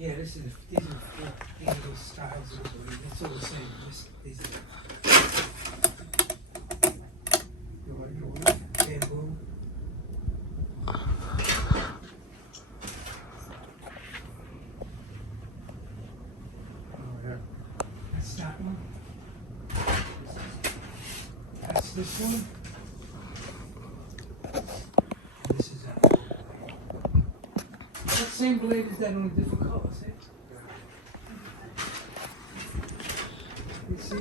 Yeah, these are the styles of the it's all the same. These are bamboo. Oh, yeah. That's that one. That's this one. And this is that one. That same blade is that only different colors, eh? You see,